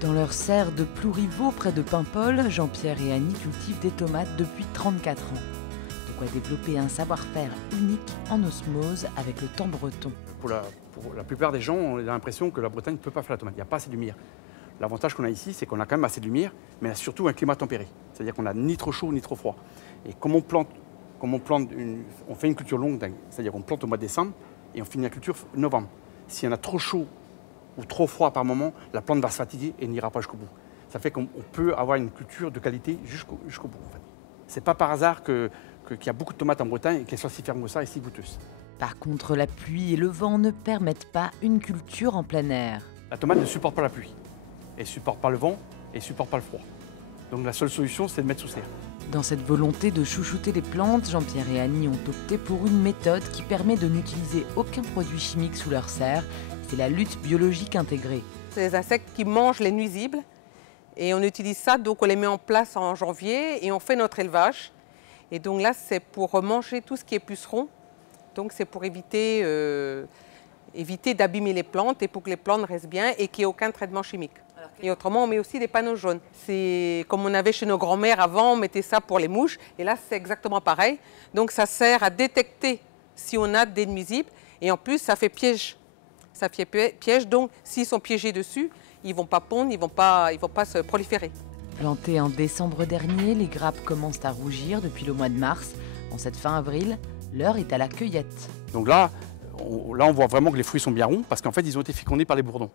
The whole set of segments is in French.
Dans leur serre de Plouriveau, près de Paimpol, Jean-Pierre et Annie cultivent des tomates depuis 34 ans. De quoi développer un savoir-faire unique en osmose avec le temps breton. Pour la plupart des gens, on a l'impression que la Bretagne ne peut pas faire la tomate. Il n'y a pas assez de lumière. L'avantage qu'on a ici, c'est qu'on a quand même assez de lumière, mais on a surtout un climat tempéré. C'est-à-dire qu'on n'a ni trop chaud ni trop froid. Et comme on fait une culture longue, c'est-à-dire qu'on plante au mois de décembre et on finit la culture novembre. S'il y en a trop chaud ou trop froid par moment, la plante va se fatiguer et n'ira pas jusqu'au bout. Ça fait qu'on peut avoir une culture de qualité jusqu'au bout. En fait. C'est pas par hasard qu'il y a beaucoup de tomates en Bretagne et qu'elles soient si fermes que ça et si goûteuses. Par contre, la pluie et le vent ne permettent pas une culture en plein air. La tomate ne supporte pas la pluie, elle ne supporte pas le vent et elle ne supporte pas le froid. Donc la seule solution, c'est de mettre sous serre. Dans cette volonté de chouchouter les plantes, Jean-Pierre et Annie ont opté pour une méthode qui permet de n'utiliser aucun produit chimique sous leur serre. C'est la lutte biologique intégrée. C'est les insectes qui mangent les nuisibles et on utilise ça, donc on les met en place en janvier et on fait notre élevage. Et donc là, c'est pour manger tout ce qui est puceron. Donc c'est pour éviter d'abîmer les plantes et pour que les plantes restent bien et qu'il n'y ait aucun traitement chimique. Et autrement, on met aussi des panneaux jaunes. C'est comme on avait chez nos grands-mères avant, on mettait ça pour les mouches. Et là, c'est exactement pareil. Donc ça sert à détecter si on a des nuisibles. Et en plus, ça fait piège. Ça fait piège, donc s'ils sont piégés dessus, ils ne vont pas pondre, ils vont pas se proliférer. Plantées en décembre dernier, les grappes commencent à rougir depuis le mois de mars. En cette fin avril, l'heure est à la cueillette. Donc là, on voit vraiment que les fruits sont bien ronds parce qu'en fait, ils ont été fécondés par les bourdons.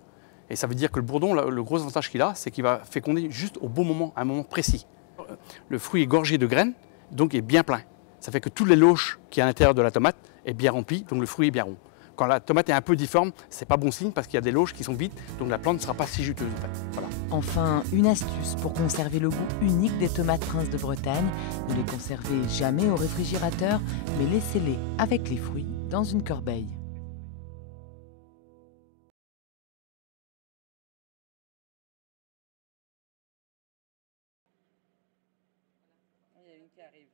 Et ça veut dire que le bourdon, le gros avantage qu'il a, c'est qu'il va féconder juste au bon moment, à un moment précis. Le fruit est gorgé de graines, donc est bien plein. Ça fait que tous les loches qui est à l'intérieur de la tomate est bien rempli, donc le fruit est bien rond. Quand la tomate est un peu difforme, c'est pas bon signe parce qu'il y a des loches qui sont vides, donc la plante ne sera pas si juteuse en fait. Voilà. Enfin, une astuce pour conserver le goût unique des tomates Prince de Bretagne. Ne les conservez jamais au réfrigérateur, mais laissez-les avec les fruits dans une corbeille. Il y a une qui arrive.